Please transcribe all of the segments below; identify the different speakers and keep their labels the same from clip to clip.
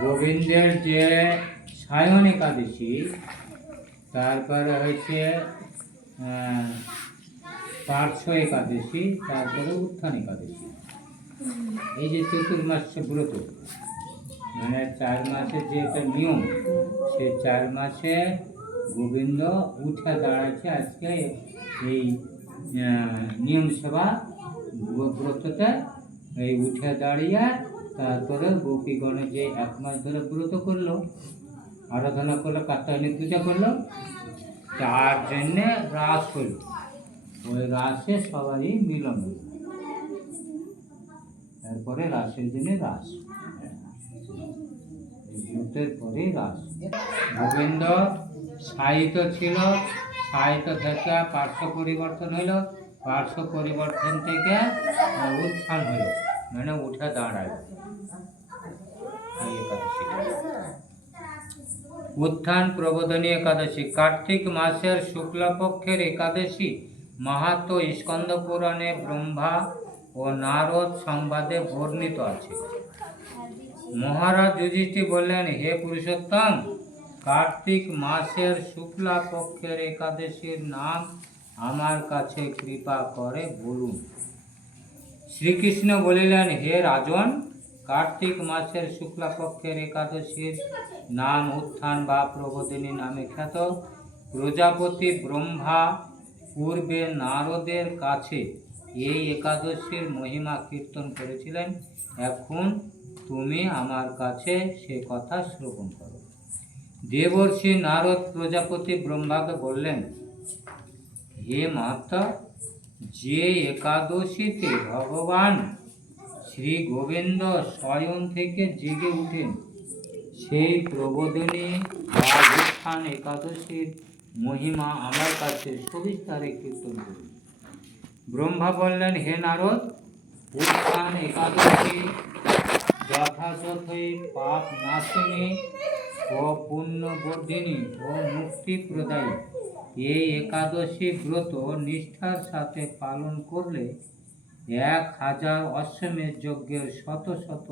Speaker 1: গোবিন্দের যে সায়ন একাদশী, তারপরে হয়েছে পার্শ্ব একাদশী, তারপরে উত্থান একাদশী। এই যে চতুর্মাস ব্রত মানে চার মাসের যে একটা নিয়ম, সে চার মাসে গোবিন্দ উঠে দাঁড়াচ্ছে আজকে এই নিয়ম সেবা ব্রততে, এই উঠে দাঁড়িয়ে তারপরে গোপীগণে যে এক মাস ধরে ব্রত করল, আরাধনা করল কাত্তায়নী পূজা করল, তার জন্যে রাস হলো। ওই রাসে সবারই মিলন হলো। তারপরে রাসের জন্য রাস। ব্রতের পরে রাস। গোবিন্দ সাহিত্য ছিল, সাহিত্য থেকে পার্শ্ব পরিবর্তন হলো, পার্শ্ব পরিবর্তন থেকে উত্থান হলো। মানে উঠে এই উত্থান প্রবোধনী একাদশী। কার্তিক মাসের শুক্লপক্ষের একাদশী। মাহাত্ম স্কন্দ পুরাণে ব্রহ্মা ও নারদ সংবাদে বর্ণিত আছে। মহারাজ যুধিষ্ঠি বললেন, হে পুরুষোত্তম, কার্তিক মাসের শুক্লা পক্ষের একাদশীর নাম আমার কাছে কৃপা করে বলুন। শ্রীকৃষ্ণ বলিলেন, হে রাজন, কার্তিক মাসের শুক্লা পক্ষের একাদশীর নাম উত্থান বা প্রবোধিনী নামে খ্যাত। প্রজাপতি ব্রহ্মা পূর্বে নারদের কাছে এই একাদশীর মহিমা কীর্তন করেছিলেন। এখন তুমি আমার কাছে সে কথা শ্রবণ করো। দেবর্ষি নারদ প্রজাপতি ব্রহ্মাকে বললেন, হে মাতা যে একাদশীতে ভগবান শ্রী গোবিন্দ স্বয়ং থেকে জেগে উঠেন, সেই প্রবোধনী উত্থান একাদশীর মহিমা আমার কাছে সবিস্তারে কীর্তন করুন। ব্রহ্মা বললেন, হে নারদ, উত্থান একাদশী যথাযথই পাপ নাশিনী ও ও মুক্তি প্রদায়ী। এই একাদশী ব্রত নিষ্ঠার সাথে পালন করলে এক হাজার অশ্বমেধ যজ্ঞের শত শত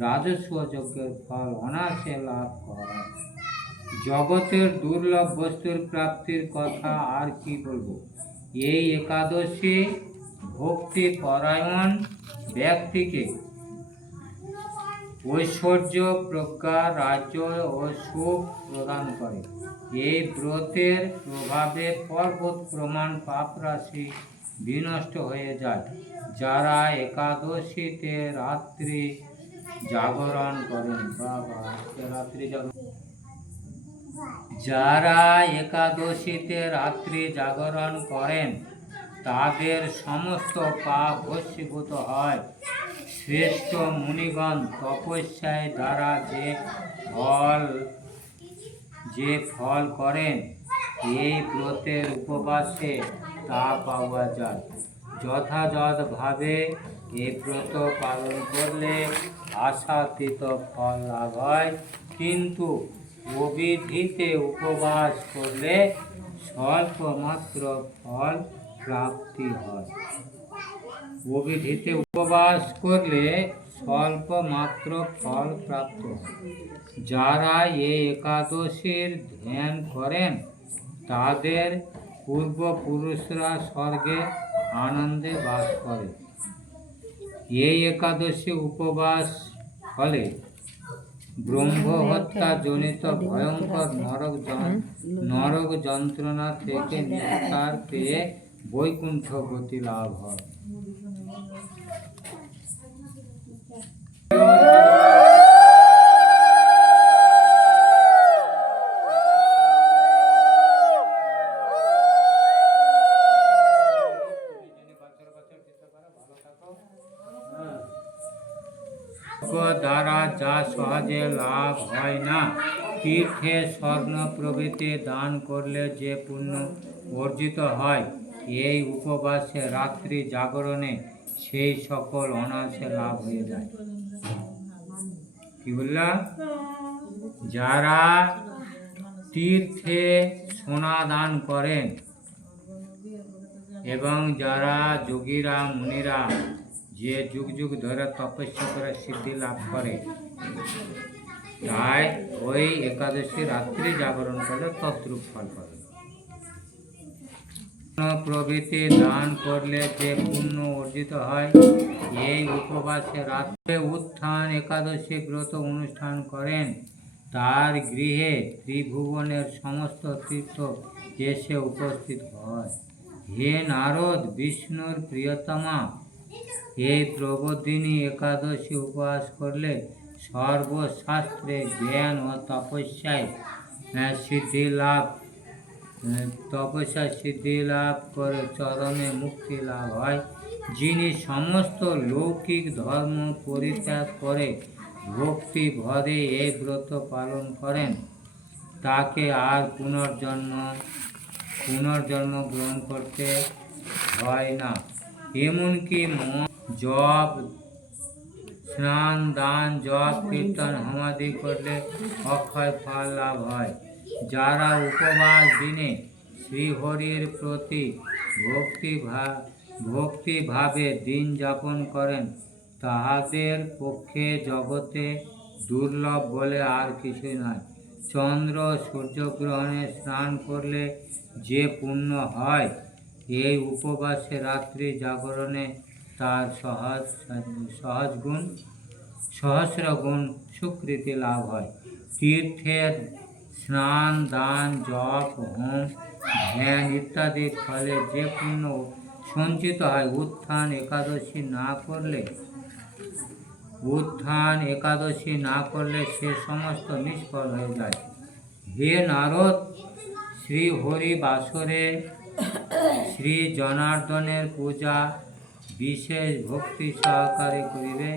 Speaker 1: রাজস্ব যজ্ঞের ফল অনায়াসে লাভ করা জগতের দুর্লভ বস্তুর প্রাপ্তির কথা আর কি বলব? এই একাদশী ভক্তি পরায়ণ ব্যক্তিকে ঐশ্বর্য, প্রজ্ঞা, রাজ্য ও সুখ প্রদান করে। এই ব্রতের প্রভাবে পর্বত প্রমাণ পাপ রাশি বিনষ্ট হয়ে যায়, যারা একাদশীতে রাত্রি জাগরণ করেন। রাত্রি জাগরণ। যারা একাদশীতে রাত্রি জাগরণ করেন, তাদের সমস্ত পাপ ভস্মীভূত হয়। শ্রেষ্ঠ মুনিগণ তপস্যায় দ্বারা যে ফল যে ফল করেন, এই ব্রতের উপবাসে তা পাওয়া যায়। যথাযথভাবে এই ব্রত পালন করলে আশাতীত ফল লাভ হয়, কিন্তু অবিধিতে উপবাস করলে স্বল্পমাত্র ফল প্রাপ্তি হয়। অবিধিতে উপবাস করলে স্বল্প মাত্র ফল প্রাপ্ত যারা এই একাদশীর ধ্যান করেন, তাদের পূর্বপুরুষরা স্বর্গে আনন্দে বাস করে। এই একাদশী উপবাস ফলে ব্রহ্ম হত্যা জনিত ভয়ঙ্কর নরক নরক যন্ত্রণা থেকে নিস্তার পেয়ে বৈকুণ্ঠ গতি লাভ হয়। দ্বারা যা সহজে লাভ হয় না। তীর্থে স্বর্ণ প্রভৃতি দান করলে যে পুণ্য অর্জিত হয়, এই উপবাসে রাত্রি জাগরণে সেই সকল অনায়াসে লাভ হয়ে যায়। কি বললাম যারা তীর্থে সোনা দান করেন এবং যারা যোগীরা, মুনিরা যে যুগ যুগ ধরে তপস্যা করে সিদ্ধি লাভ করে, তাই ওই একাদশী রাত্রি জাগরণ করলে তদ্রূপ ফল পাবে। প্রভৃতি দান করলে যে পুণ্য অর্জিত হয়, এই উপবাসে রাত্রে উত্থান একাদশী ব্রত অনুষ্ঠান করেন। তার গৃহে ত্রিভুবনের সমস্ত তীর্থ এসে উপস্থিত হয়। হে নারদ, বিষ্ণুর প্রিয়তমা এই প্রবোধিনী একাদশী উপবাস করলে সর্বশাস্ত্রে জ্ঞান ও তপস্যায় সিদ্ধি লাভ তপস্যা সিদ্ধি লাভ করে চরমে মুক্তি লাভ হয়। যিনি সমস্ত লৌকিক ধর্ম পরিত্যাগ করে ভক্তি ভরে এই ব্রত পালন করেন, তাকে আর পুনর্জন্ম পুনর্জন্ম গ্রহণ করতে হয় না। এমনকি মন জপ, স্নান, দান, জপ, কীর্তন সমাধি করলে অক্ষয় ফল লাভ হয়। যারা উপবাস দিনে শ্রীহরির প্রতি ভক্তি ভা- ভক্তিভাবে দিন যাপন করেন, তাহাদের পক্ষে জগতে দুর্লভ বলে আর কিছু নয় চন্দ্র সূর্যগ্রহণে স্নান করলে যে পুণ্য হয়, এই উপবাসে রাত্রি জাগরণে তার সহজ সহজ গুণ, সহস্র গুণ সুকৃতি লাভ হয়। তীর্থের স্নান, দান, জপ, হোম, ধ্যান ইত্যাদি ফলে যে পুণ্য সঞ্চিত হয়। উত্থান একাদশী না করলে, উত্থান একাদশী না করলে সে সমস্ত নিষ্ফল হয়ে যায়। হে নারদ, শ্রী হরি বাসরে শ্রী জনার্দনের পূজা বিশেষ ভক্তি সহকারে করিবে।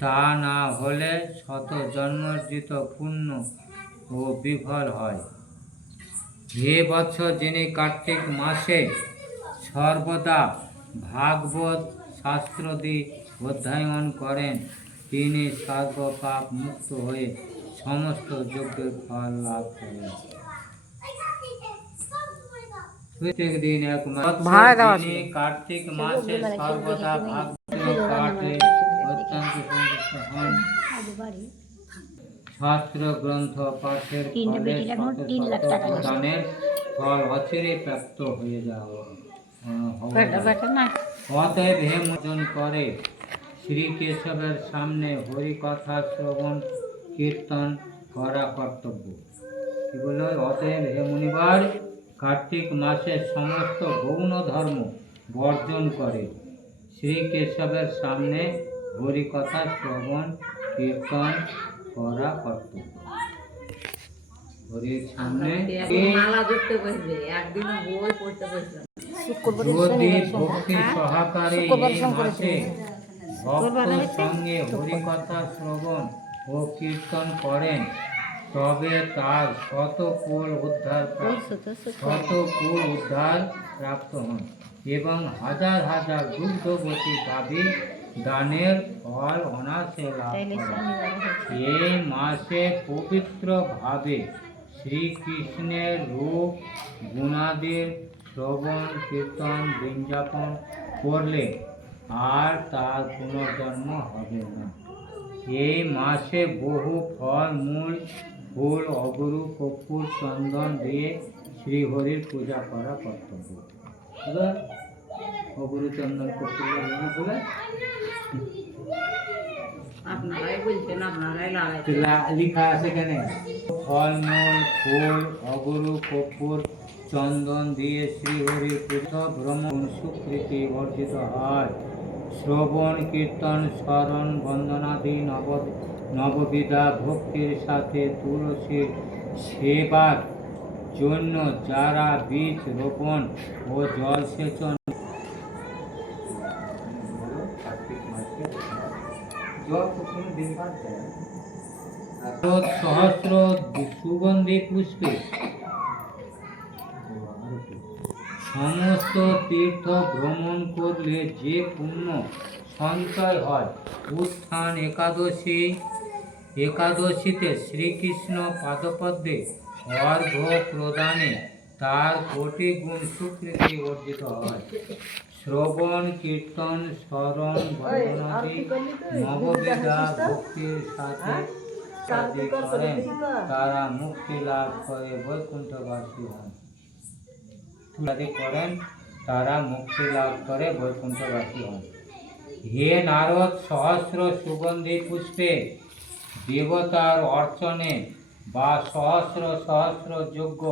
Speaker 1: তা না হলে শত জন্মার্জিত পুণ্য ও বিফল হয়। হে বৎস যিনি কার্তিক মাসে সর্বদা ভাগবত শাস্ত্রদি অধ্যয়ন করেন তিনি সর্বপাপ মুক্ত হয়ে সমস্ত যজ্ঞের ফল লাভ করেন। প্রত্যেক দিন এক যিনি কার্তিক মাসে সর্বদা ভাগবত পাঠে অত্যন্ত সন্তুষ্ট হন। শাস্ত্র গ্রন্থ পাঠের ফলে। দানের ফল অচিরে প্রাপ্ত হয়ে যাওয়া।
Speaker 2: না।
Speaker 1: অতএব হে করে শ্রী কেশবের সামনে হরি কথা শ্রবণ কীর্তন করা কর্তব্য। কি বলল? অতএব হে মুনিবার কার্তিক মাসে সমস্ত গৌণ ধর্ম বর্জন করে। শ্রী কেশবের সামনে হরি কথা শ্রবণ কীর্তন করা কর্তব্য হরির সামনে
Speaker 3: মালা করতে বসবে একদিনও বই পড়তে বসলাম
Speaker 2: শুক্রবার
Speaker 1: যদি ভক্তি সহকারে মাসে ভক্ত সঙ্গে হরিকথা শ্রবণ ও কীর্তন করেন তবে তার শত কুল উদ্ধার প্রাপ্ত শত কুল উদ্ধার প্রাপ্ত হন এবং হাজার হাজার দুগ্ধবতী গাভী দানের ফল অনাসে লাভ এই মাসে পবিত্রভাবে শ্রীকৃষ্ণের রূপ গুণাদির শ্রবণ কীর্তন দিনযাপন করলে আর তার পুনর্জন্ম হবে না। এই মাসে বহু ফল মূল ফুল অগুরু কর্পূর চন্দন দিয়ে শ্রীহরির পূজা করা কর্তব্য। এবার অগুরু চন্দন দিয়ে লিখা আছে ফলমূল ফুল অগুরু চন্দন শ্রীহরির ভ্রমণ সুকৃতি অর্জিত হয়। শ্রবণ কীর্তন স্মরণ বন্দনাদি নব নববিধা ভক্তির সাথে তুলসীর সেবার জন্য যারা বীজ রোপণ ও জলসেচন সহস্র সুগন্ধি পুষ্পে সমস্ত তীর্থ ভ্রমণ করলে যে পুণ্য সঞ্চয় হয়, উত্থান একাদশী, একাদশীতে শ্রীকৃষ্ণ পাদপদ্মে অর্ঘ্য প্রদানে তার কোটি গুণ স্বীকৃতি অর্জিত হয়। শ্রবণ কীর্তন স্মরণ বন্দনাদি নববিধা ভক্তির সাথে সাধি করেন। তারা মুক্তি লাভ করে বৈকুণ্ঠবাসী হন। যদি করেন তারা মুক্তি লাভ করে বৈকুণ্ঠবাসী হন। হে নারদ সহস্র সুগন্ধি পুষ্পে দেবতার অর্চনে বা সহস্র সহস্র যজ্ঞ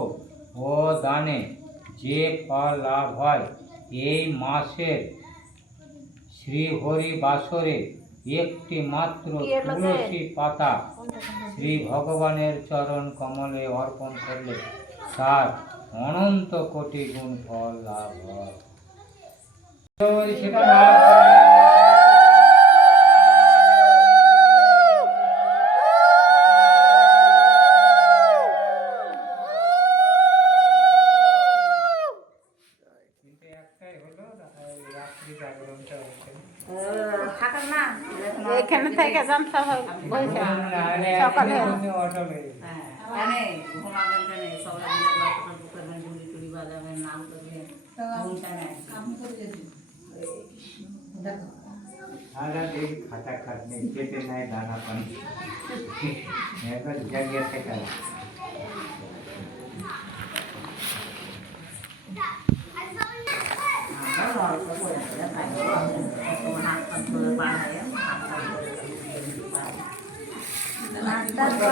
Speaker 1: ও দানে যে ফল লাভ হয় এই মাসের শ্রীহরি বাসরে একটি মাত্র তুলসী পাতা শ্রী ভগবানের চরণ কমলে অর্পণ করলে তার অনন্ত কোটি গুণ ফল লাভ হয়। সেটা
Speaker 3: করবেন ঘুমটা নেই
Speaker 1: आधा दिन खाता खाने खेते नहीं दाना पानी একবার জাগিয়ে থেকে
Speaker 3: আমরা অল্প করে করে খাই তোমার হাত পাত করে বাড়ায় হাত পাত করে 拿个蛋糕